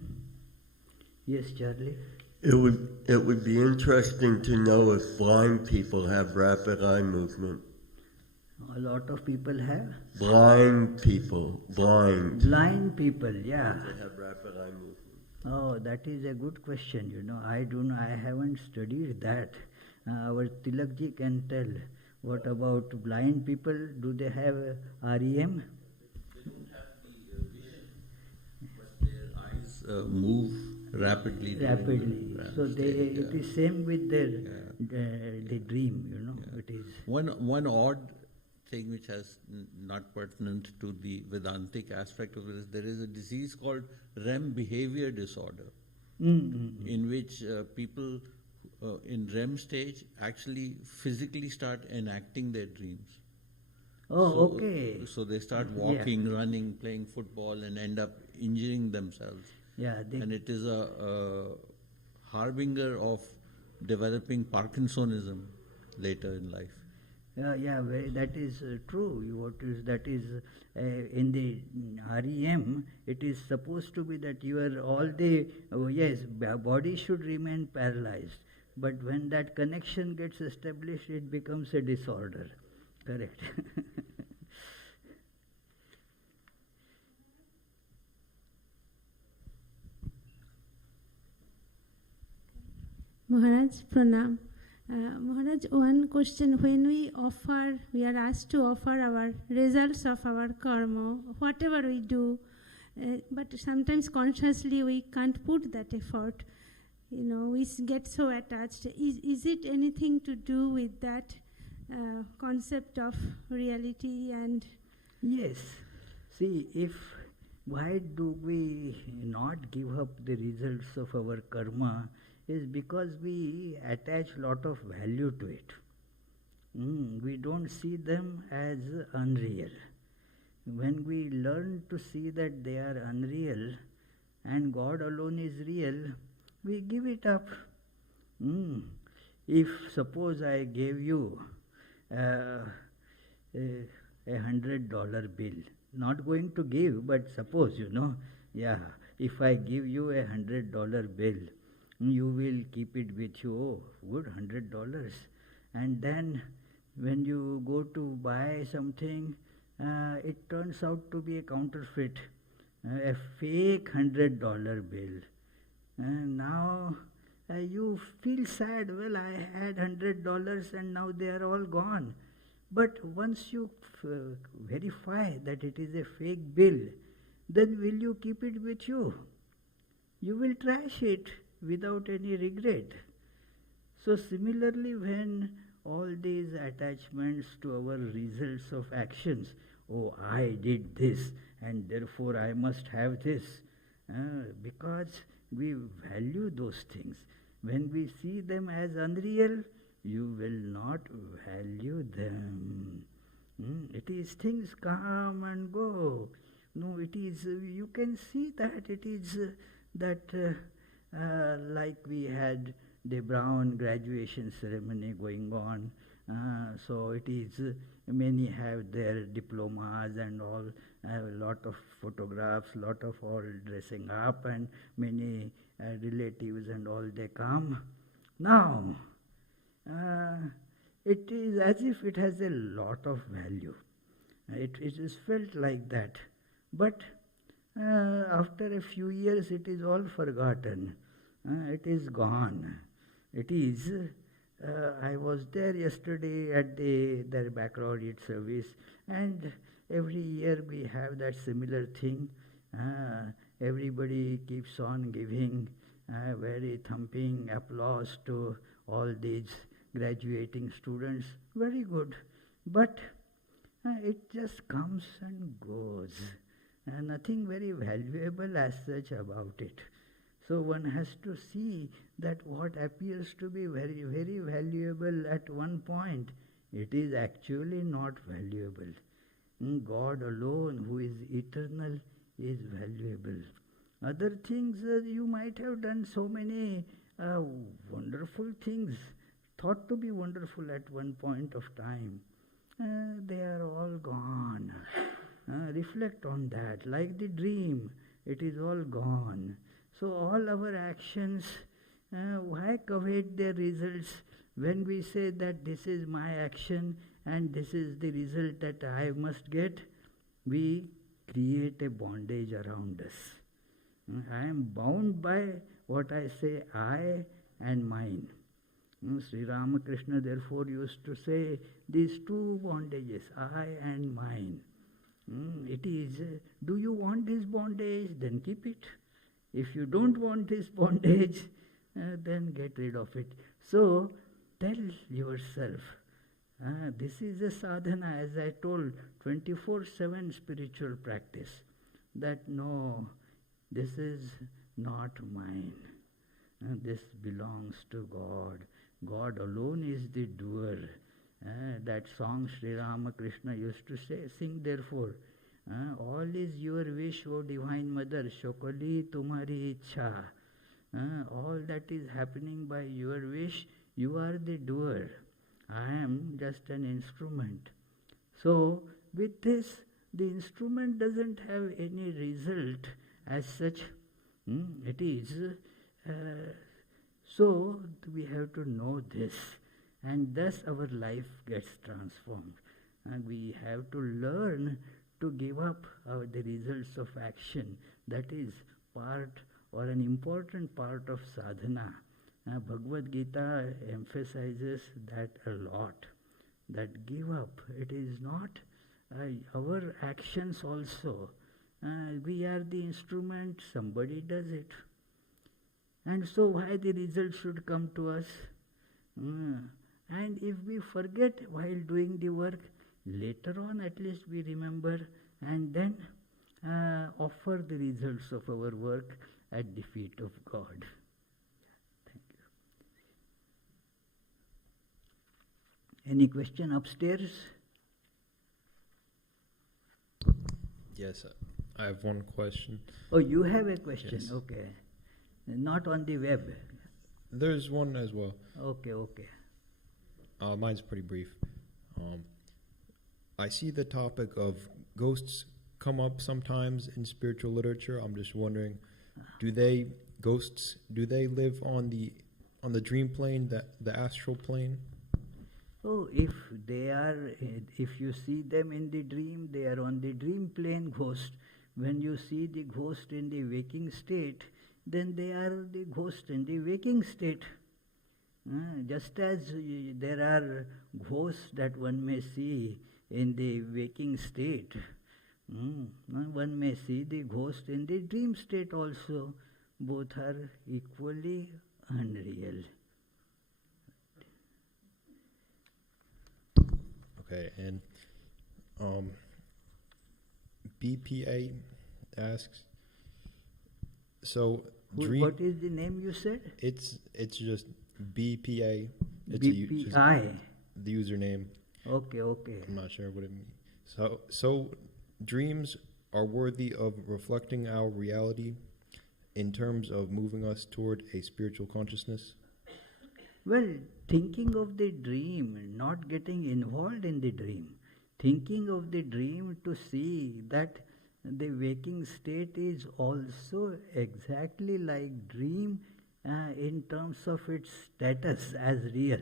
Yes, Charlie? It would be interesting to know if blind people have rapid eye movement. A lot of people have? Blind people. Blind people, yeah. They have rapid eye movement. Oh, that is a good question, I haven't studied that. Our Tilakji can tell. What about blind people? Do they have REM? Move rapidly. So it is same with their the dream, It is one odd thing which has not pertinent to the Vedantic aspect of it is there is a disease called REM behavior disorder, in which people in REM stage actually physically start enacting their dreams. Oh, okay. So they start Yeah. walking, running, playing football, and end up injuring themselves. Yeah, And it is a harbinger of developing Parkinsonism later in life. yeah, that is true. That is in the REM. It is supposed to be that yes, body should remain paralyzed, but when that connection gets established, it becomes a disorder. Correct. Maharaj, pranam. Maharaj, one question. When we are asked to offer our results of our karma, whatever we do, but sometimes consciously we can't put that effort. We get so attached. Is it anything to do with that concept of reality and... Yes. See, why do we not give up the results of our karma is because we attach lot of value to it. We don't see them as unreal. When we learn to see that they are unreal and God alone is real, we give it up. If suppose I gave you a $100 bill, not going to give, but suppose, if I give you a $100 bill, you will keep it with you. Oh, good, $100. And then when you go to buy something, it turns out to be a counterfeit, a fake $100 bill. And now you feel sad. Well, I had $100 and now they are all gone. But once you verify that it is a fake bill, then will you keep it with you? You will trash it without any regret. So similarly, when all these attachments to our results of actions, oh, I did this and therefore I must have this, because we value those things. When we see them as unreal, you will not value them. It is things come and go. No, it is, you can see that it is like we had the Brown graduation ceremony going on. So it is, many have their diplomas and all, a lot of photographs, lot of all dressing up, and many relatives and all, they come. Now, it is as if it has a lot of value. It is felt like that. But after a few years, it is all forgotten. It is gone. It is, I was there yesterday at their baccalaureate service, and every year we have that similar thing. Everybody keeps on giving very thumping applause to all these graduating students. Very good. But it just comes and goes. Nothing very valuable as such about it. So one has to see that what appears to be very, very valuable at one point, it is actually not valuable. God alone, who is eternal, is valuable. Other things, you might have done so many wonderful things, thought to be wonderful at one point of time. They are all gone. Reflect on that. Like the dream, it is all gone. So all our actions, why covet their results when we say that this is my action and this is the result that I must get? We create a bondage around us. I am bound by what I say, I and mine. Sri Ramakrishna therefore used to say these two bondages, I and mine. It is, do you want this bondage? Then keep it. If you don't want this bondage, then get rid of it. So, tell yourself, this is a sadhana, as I told, 24/7 spiritual practice. That no, this is not mine. This belongs to God. God alone is the doer. That song Sri Ramakrishna used to say, sing therefore. All is your wish, O Divine Mother, Shokali Tumhari Ichha. All that is happening by your wish, you are the doer. I am just an instrument. So, with this, the instrument doesn't have any result as such. It is. So, we have to know this. And thus our life gets transformed. And we have to learn to give up the results of action. That is part or an important part of sadhana. Bhagavad Gita emphasizes that a lot. That give up. It is not our actions also. We are the instrument, somebody does it. And so why the result should come to us? And if we forget while doing the work, later on at least we remember and then offer the results of our work at the feet of God. Thank you. Any question upstairs? Yes, I have one question. Oh, you have a question? Yes. Okay. Not on the web? There's one as well. Okay. Mine's pretty brief. I see the topic of ghosts come up sometimes in spiritual literature. I'm just wondering, do ghosts live on the dream plane, the astral plane? Oh, if you see them in the dream, they are on the dream plane ghost. When you see the ghost in the waking state, then they are the ghost in the waking state. Just as there are ghosts that one may see in the waking state, one may see the ghost in the dream state also. Both are equally unreal. Okay, and BPA asks, so What is the name you said? It's just BPA. It's BPI. The username. Okay. I'm not sure what it means. So dreams are worthy of reflecting our reality in terms of moving us toward a spiritual consciousness? Well, thinking of the dream, not getting involved in the dream, thinking of the dream to see that the waking state is also exactly like dream in terms of its status as real.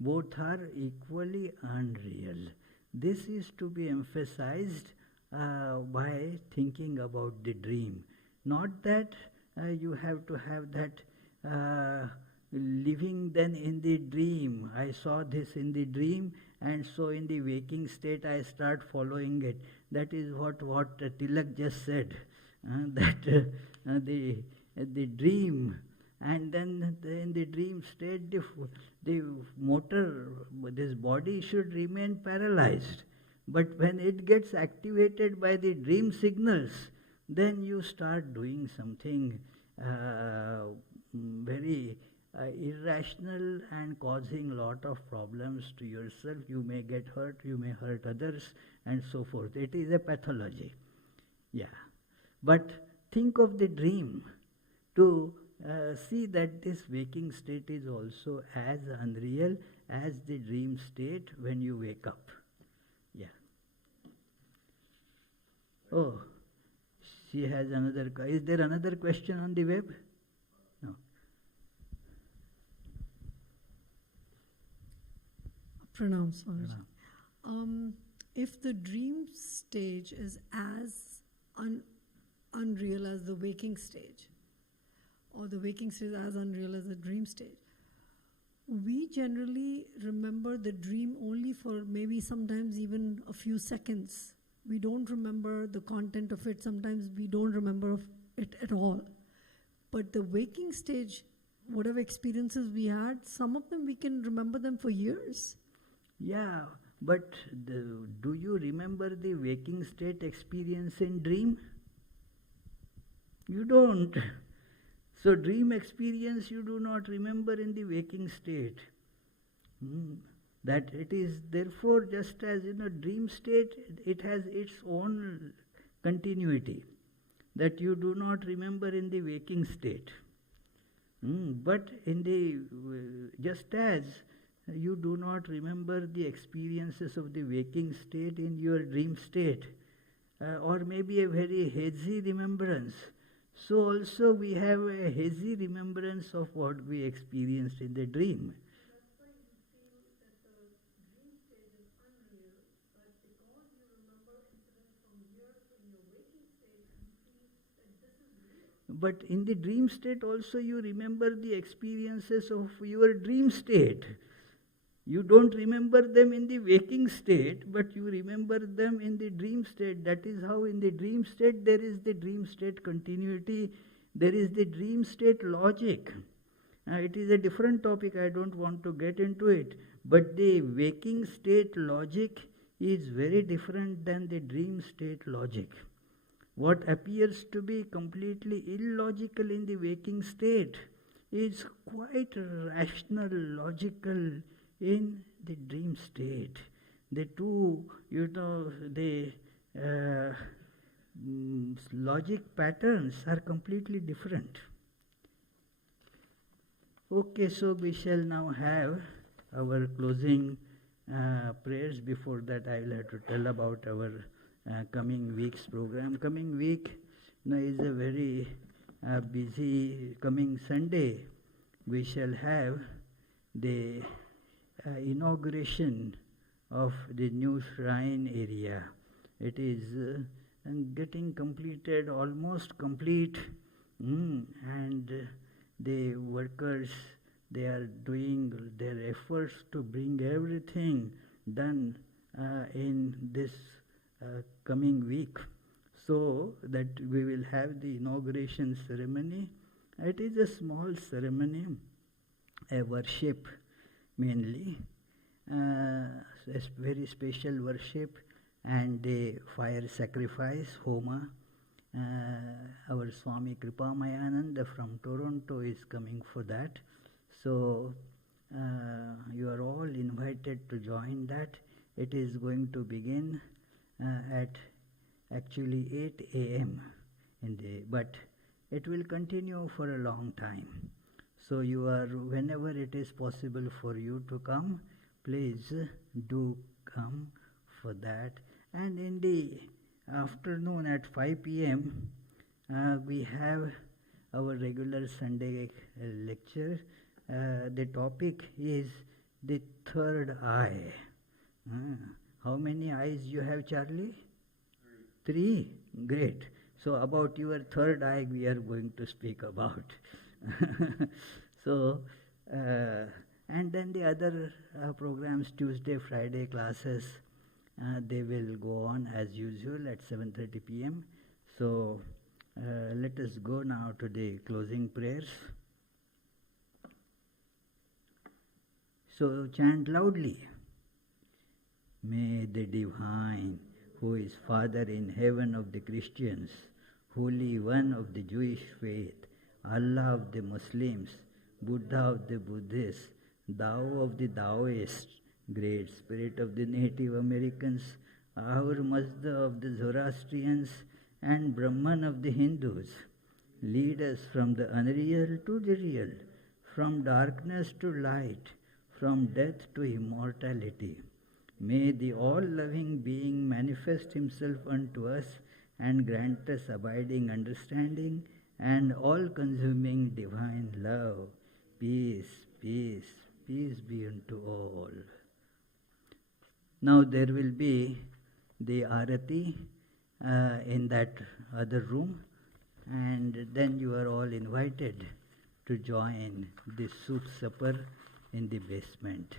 Both are equally unreal. This is to be emphasized by thinking about the dream. Not that you have to have that living then in the dream. I saw this in the dream, and so in the waking state I start following it. That is what Tilak just said, that the dream, and then in the dream state the motor, this body should remain paralyzed. But when it gets activated by the dream signals, then you start doing something very irrational and causing a lot of problems to yourself. You may get hurt, you may hurt others, and so forth. It is a pathology. Yeah. But think of the dream to see that this waking state is also as unreal as the dream state when you wake up. Yeah. Oh, she has another. Is there another question on the web? No. Pranam, Swami. If the dream stage is as unreal as the waking stage, or the waking stage is as unreal as the dream stage, we generally remember the dream only for maybe sometimes even a few seconds. We don't remember the content of it. Sometimes we don't remember of it at all. But the waking stage, whatever experiences we had, some of them we can remember them for years. Yeah, but do you remember the waking state experience in dream? You don't. So dream experience you do not remember in the waking state. That it is therefore just as dream state, it has its own continuity that you do not remember in the waking state. But in the just as you do not remember the experiences of the waking state in your dream state, or maybe a very hazy remembrance, so also we have a hazy remembrance of what we experienced in the dream. But in the dream state also you remember the experiences of your dream state. You don't remember them in the waking state, but you remember them in the dream state. That is how in the dream state there is the dream state continuity, there is the dream state logic. It is a different topic, I don't want to get into it. But the waking state logic is very different than the dream state logic. What appears to be completely illogical in the waking state is quite rational, logical in the dream state. The two, the logic patterns are completely different. Okay, so we shall now have our closing prayers. Before that, I will have to tell about our coming week's program. Coming week is a very busy. Coming Sunday, we shall have the inauguration of the new shrine area. It is getting completed, almost complete, and the workers, they are doing their efforts to bring everything done in this coming week, so that we will have the inauguration ceremony. It is a small ceremony, a worship mainly, a very special worship, and a fire sacrifice, homa. Our Swami Kripa-Mayananda from Toronto is coming for that. So you are all invited to join that. It is going to begin at actually 8 a.m. but it will continue for a long time. So you are, whenever it is possible for you to come, please do come for that. And in the afternoon at 5 p.m. We have our regular Sunday lecture. The topic is the third eye. How many eyes you have, Charlie? Three. Great. So about your third eye we are going to speak about. So, and then the other programs, Tuesday, Friday classes, they will go on as usual at 7:30 p.m. So let us go now to the closing prayers. So chant loudly. May the Divine, who is Father in heaven of the Christians, Holy One of the Jewish faith, Allah of the Muslims, Buddha of the Buddhists, Tao of the Taoists, Great Spirit of the Native Americans, our Mazda of the Zoroastrians, and Brahman of the Hindus, lead us from the unreal to the real, from darkness to light, from death to immortality. May the all-loving being manifest himself unto us and grant us abiding understanding and all-consuming divine love. Peace, peace, peace be unto all. Now there will be the Arati in that other room, and then you are all invited to join the soup supper in the basement.